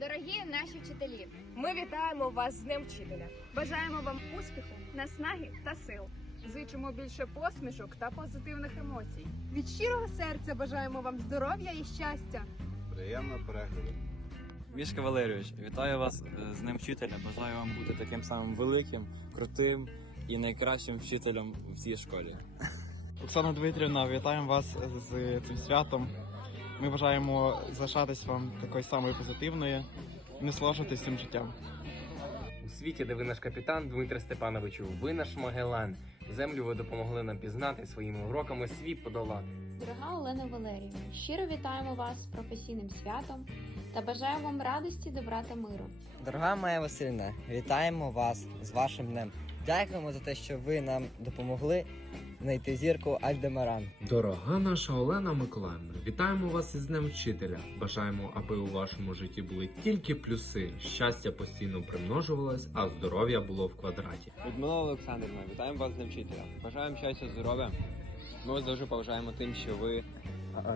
Дорогі наші вчителі, Ми вітаємо вас з Днем вчителя. Бажаємо вам успіху, наснаги та сил. Зичимо більше посмішок та позитивних емоцій. Від щирого серця бажаємо вам здоров'я і щастя. Приємного перегляду. Мішка Валерійович, вітаю вас е, з Днем вчителя. Бажаю вам бути таким самим великим, крутим і найкращим вчителем в цій школі. Оксана Дмитрівна, вітаємо вас з цим святом. Ми бажаємо залишатись вам такою самою позитивною і насолоджуватись цим життям. У світі, де ви наш капітан Дмитре Степановичу, ви наш Магелан. Землю ви допомогли нам пізнати своїми уроками світ подолати. Дорога Олена Валеріївна, щиро вітаємо вас з професійним святом та бажаємо вам радості, добра та миру. Дорога Майя Васильівна, вітаємо вас з вашим днем. Дякуємо за те, що ви нам допомогли знайти зірку Альдемаран. Дорога наша Олена Миколаївна, вітаємо вас із Днем Вчителя. Бажаємо, аби у вашому житті були тільки плюси, щастя постійно примножувалось, а здоров'я було в квадраті. Людмила Олександрівна, вітаємо вас з Днем Вчителя. Бажаємо щастя, здоров'я. Ми вас дуже поважаємо тим, що ви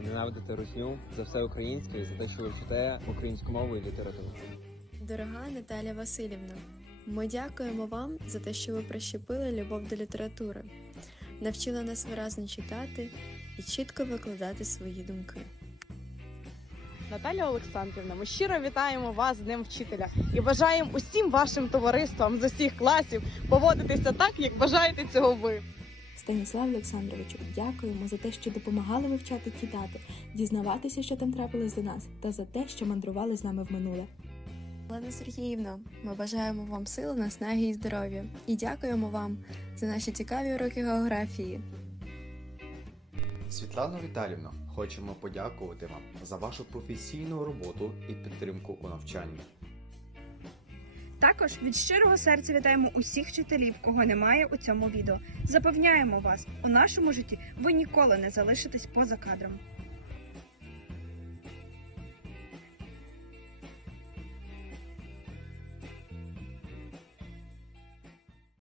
ненавидите русню за все українське і за те, що ви вчите українську мову і літературу. Дорога Наталя Васильівна, ми дякуємо вам за те, що ви прищепили любов до літератури, навчили нас виразно читати і чітко викладати свої думки. Наталя Олександрівна, ми щиро вітаємо вас з Днем вчителя і бажаємо усім вашим товариствам з усіх класів поводитися так, як бажаєте цього ви. Станіслав Олександровичу, дякуємо за те, що допомагали вивчати читати, дізнаватися, що там трапилось до нас, та за те, що мандрували з нами в минуле. Олена Сергіївна, ми бажаємо вам сили, наснаги і здоров'я і дякуємо вам за наші цікаві уроки географії. Світлана Віталівна, хочемо подякувати вам за вашу професійну роботу і підтримку у навчанні. Також від щирого серця вітаємо усіх вчителів, кого немає у цьому відео. Запевняємо вас, у нашому житті ви ніколи не залишитесь поза кадром.